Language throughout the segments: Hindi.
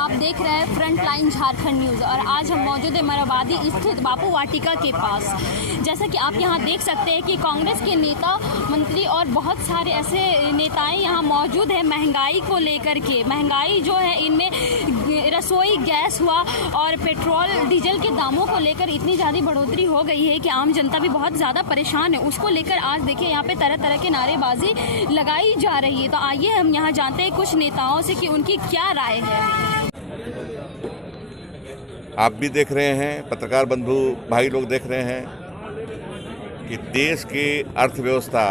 आप देख रहे हैं फ्रंट लाइन झारखंड न्यूज़ और आज हम मौजूद हैं मराबादी स्थित बापू वाटिका के पास। जैसा कि आप यहां देख सकते हैं कि कांग्रेस के नेता मंत्री और बहुत सारे ऐसे नेताएं यहां मौजूद हैं। महंगाई को लेकर के, महंगाई जो है इनमें रसोई गैस हुआ और पेट्रोल डीजल के दामों को लेकर इतनी ज़्यादा बढ़ोतरी हो गई है कि आम जनता भी बहुत ज़्यादा परेशान है। उसको लेकर आज देखिए यहाँ पे तरह तरह के नारेबाजी लगाई जा रही है। तो आइए हम यहाँ जानते हैं कुछ नेताओं से कि उनकी क्या राय है। आप भी देख रहे हैं, पत्रकार बंधु भाई लोग देख रहे हैं कि देश की अर्थव्यवस्था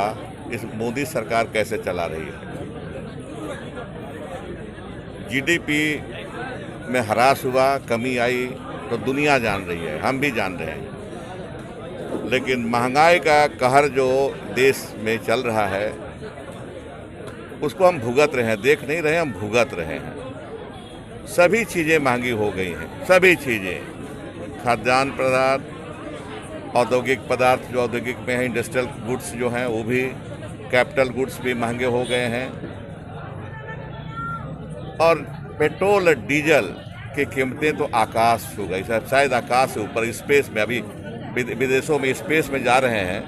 इस मोदी सरकार कैसे चला रही है। जीडीपी में ह्रास हुआ, कमी आई तो दुनिया जान रही है, हम भी जान रहे हैं। लेकिन महंगाई का कहर जो देश में चल रहा है उसको हम भुगत रहे हैं, देख नहीं रहे, हम भुगत रहे हैं। सभी चीज़ें महंगी हो गई हैं, सभी चीज़ें, खाद्यान्न पदार्थ, औद्योगिक पदार्थ जो औद्योगिक में है, इंडस्ट्रियल गुड्स जो हैं वो भी, कैपिटल गुड्स भी महंगे हो गए हैं। और पेट्रोल डीजल की कीमतें तो आकाश छू गई, शायद आकाश से ऊपर, स्पेस में। अभी विदेशों में स्पेस में जा रहे हैं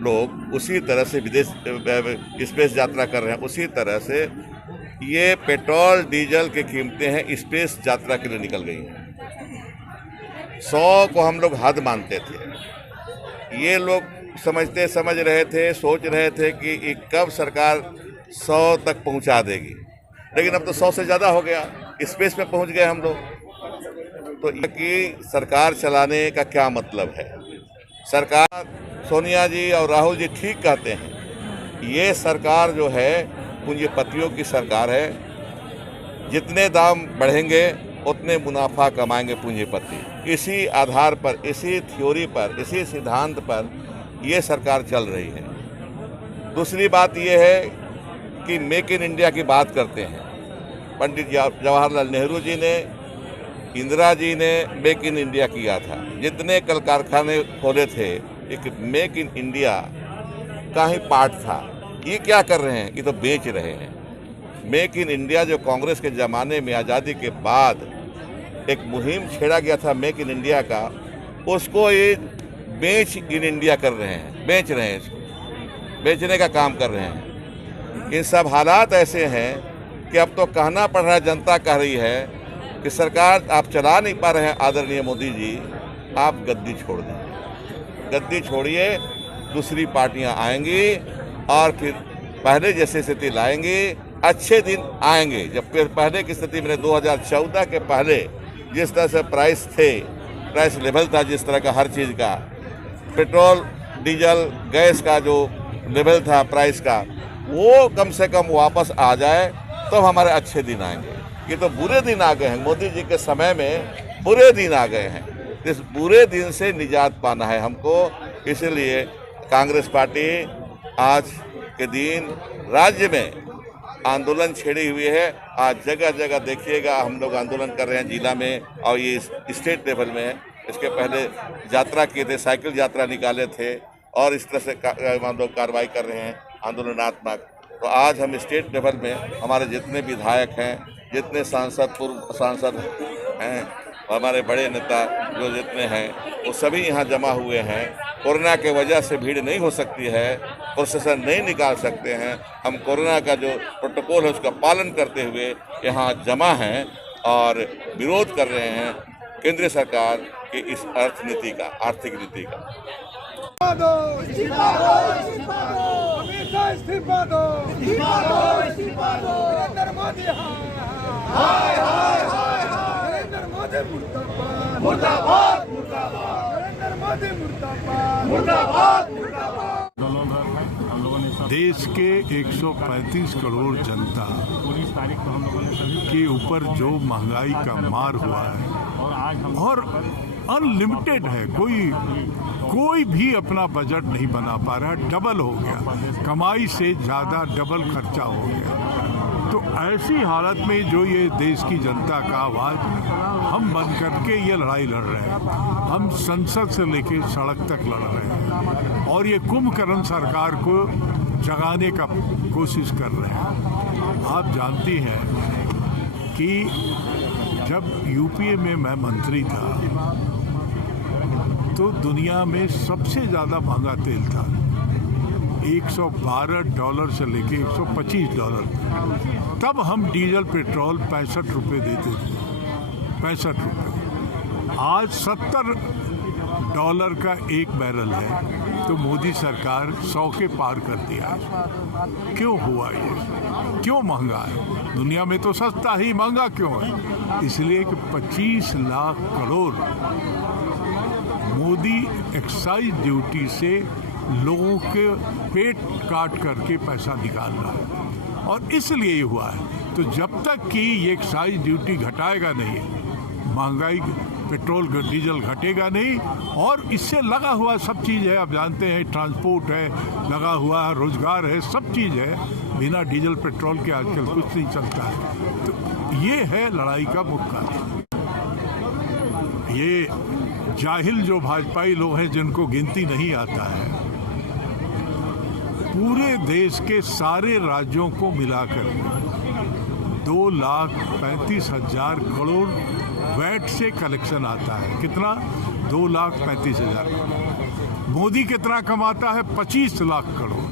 लोग, उसी तरह से विदेश स्पेस यात्रा कर रहे हैं, उसी तरह से ये पेट्रोल डीजल की कीमतें हैं स्पेस यात्रा के लिए निकल गई हैं। 100 को हम लोग हद मानते थे, ये लोग समझ रहे थे, सोच रहे थे कि कब सरकार 100 तक पहुंचा देगी, लेकिन अब तो 100 से ज़्यादा हो गया, स्पेस में पहुंच गए हम लोग। तो कि सरकार चलाने का क्या मतलब है? सरकार, सोनिया जी और राहुल जी ठीक कहते हैं, ये सरकार जो है पूंजीपतियों की सरकार है। जितने दाम बढ़ेंगे उतने मुनाफा कमाएंगे पूंजीपति। इसी आधार पर, इसी थ्योरी पर, इसी सिद्धांत पर ये सरकार चल रही है। दूसरी बात ये है कि मेक इन इंडिया की बात करते हैं। पंडित जवाहरलाल नेहरू जी ने, इंदिरा जी ने मेक इन इंडिया किया था। जितने कल कारखाने खोले थे, एक मेक इन इंडिया का ही पार्ट था। ये क्या कर रहे हैं? ये तो बेच रहे हैं। मेक इन इंडिया जो कांग्रेस के ज़माने में आज़ादी के बाद एक मुहिम छेड़ा गया था मेक इन इंडिया का, उसको ये बेच इन इंडिया कर रहे हैं, बेच रहे हैं, इसको बेचने का काम कर रहे हैं। इन सब हालात ऐसे हैं कि अब तो कहना पड़ रहा है, जनता कह रही है कि सरकार आप चला नहीं पा रहे हैं आदरणीय मोदी जी, आप गद्दी छोड़ दें, गद्दी छोड़िए, दूसरी पार्टियां आएंगी और फिर पहले जैसी स्थिति लाएंगी। अच्छे दिन आएंगे जब फिर पहले की स्थिति में 2014 के पहले जिस तरह से प्राइस लेवल था, जिस तरह का हर चीज़ का, पेट्रोल डीजल गैस का जो लेवल था प्राइस का, वो कम से कम वापस आ जाए तो हमारे अच्छे दिन आएंगे। ये तो बुरे दिन आ गए हैं, मोदी जी के समय में बुरे दिन आ गए हैं। इस बुरे दिन से निजात पाना है हमको। इसलिए कांग्रेस पार्टी आज के दिन राज्य में आंदोलन छेड़ी हुई है। आज जगह जगह देखिएगा हम लोग आंदोलन कर रहे हैं, जिला में और ये स्टेट लेवल में। इसके पहले यात्रा किए थे, साइकिल यात्रा निकाले थे और इस तरह से हम लोग कार्रवाई कर रहे हैं आंदोलनात्मक। तो आज हम स्टेट लेवल में हमारे जितने विधायक हैं, जितने सांसद, पूर्व सांसद हैं, हमारे बड़े नेता जो जितने हैं, वो सभी यहाँ जमा हुए हैं। कोरोना के वजह से भीड़ नहीं हो सकती है, प्रोसेसन नहीं निकाल सकते हैं। हम कोरोना का जो प्रोटोकॉल है उसका पालन करते हुए यहाँ जमा हैं और विरोध कर रहे हैं केंद्र सरकार की इस अर्थनीति का, आर्थिक नीति का। देश के 135 करोड़ जनता के ऊपर जो महंगाई का मार हुआ है और अनलिमिटेड है, कोई भी अपना बजट नहीं बना पा रहा, डबल हो गया, कमाई से ज़्यादा डबल खर्चा हो गया। तो ऐसी हालत में जो ये देश की जनता का आवाज़ हम बन करके ये लड़ाई लड़ रहे हैं, हम संसद से लेकर सड़क तक लड़ रहे हैं और ये कुंभकर्ण सरकार को जगाने का कोशिश कर रहे हैं। आप जानती हैं कि जब यूपीए में मैं मंत्री था तो दुनिया में सबसे ज़्यादा महंगा तेल था। $112 से लेके $125। तब हम डीजल पेट्रोल 65 रुपये देते थे, 65 रुपये। आज $70 का एक बैरल है, तो मोदी सरकार 100 के पार कर दिया है। क्यों हुआ ये? क्यों महंगा है? दुनिया में तो सस्ता ही, महंगा क्यों है? इसलिए कि 25 लाख करोड़ मोदी एक्साइज ड्यूटी से लोगों के पेट काट करके पैसा निकाल रहा है, और इसलिए ये हुआ है। तो जब तक कि ये एक्साइज ड्यूटी घटाएगा नहीं, महंगाई पेट्रोल डीजल घटेगा नहीं, और इससे लगा हुआ सब चीज़ है, आप जानते हैं, ट्रांसपोर्ट है, लगा हुआ है, रोजगार है, सब चीज़ है। बिना डीजल पेट्रोल के आजकल कुछ नहीं चलता है। तो ये है लड़ाई का मुद्दा। ये जाहिल जो भाजपाई लोग हैं जिनको गिनती नहीं आता है, पूरे देश के सारे राज्यों को मिलाकर 2,35,000 करोड़ वैट से कलेक्शन आता है। कितना? 2,35,000। मोदी कितना कमाता है? 25 लाख करोड़।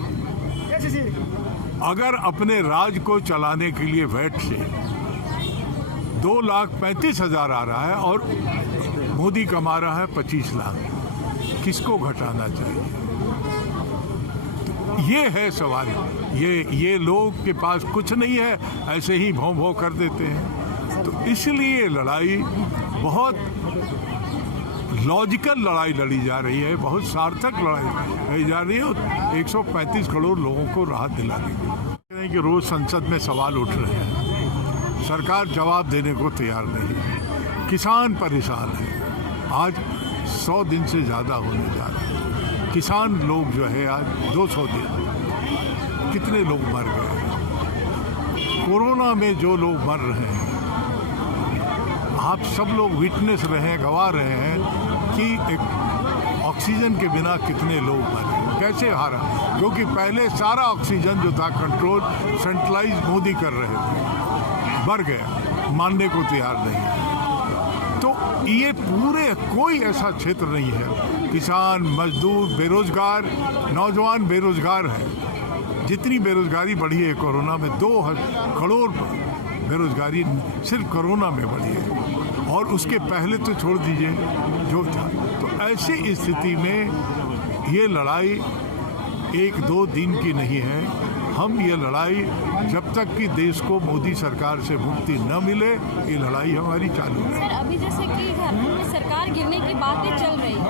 अगर अपने राज्य को चलाने के लिए वैट से 2,35,000 आ रहा है और मोदी कमा रहा है 25 लाख, किसको घटाना चाहिए? ये है सवाल। ये लोग के पास कुछ नहीं है, ऐसे ही भौं भौं कर देते हैं। तो इसलिए लड़ाई बहुत लॉजिकल लड़ाई लड़ी जा रही है, बहुत सार्थक लड़ाई लड़ी जा रही है, और 135 करोड़ लोगों को राहत दिलाने की। कि रोज संसद में सवाल उठ रहे हैं, सरकार जवाब देने को तैयार नहीं। किसान परेशान है, आज 100 दिन से ज़्यादा होने जा रहा है। किसान लोग जो है आज 200 दिन, कितने लोग मर गए हैं। कोरोना में जो लोग मर रहे हैं, आप सब लोग विटनेस रहे हैं, गवाह रहे हैं कि एक ऑक्सीजन के बिना कितने लोग मरे, कैसे हारा। क्योंकि पहले सारा ऑक्सीजन जो था कंट्रोल सेंट्रलाइज मोदी कर रहे थे, मर गया, मानने को तैयार नहीं। तो ये पूरे कोई ऐसा क्षेत्र नहीं है, किसान, मजदूर, बेरोजगार, नौजवान बेरोजगार है। जितनी बेरोजगारी बढ़ी है कोरोना में, 2 करोड़ बेरोजगारी सिर्फ कोरोना में बढ़ी है, और उसके पहले तो छोड़ दीजिए जो था। तो ऐसी स्थिति में ये लड़ाई 1-2 दिन की नहीं है। हम ये लड़ाई जब तक कि देश को मोदी सरकार से मुक्ति न मिले, ये लड़ाई हमारी चालू है। सर, अभी जैसे कि झारखंड में सरकार गिरने की बातें चल रही है।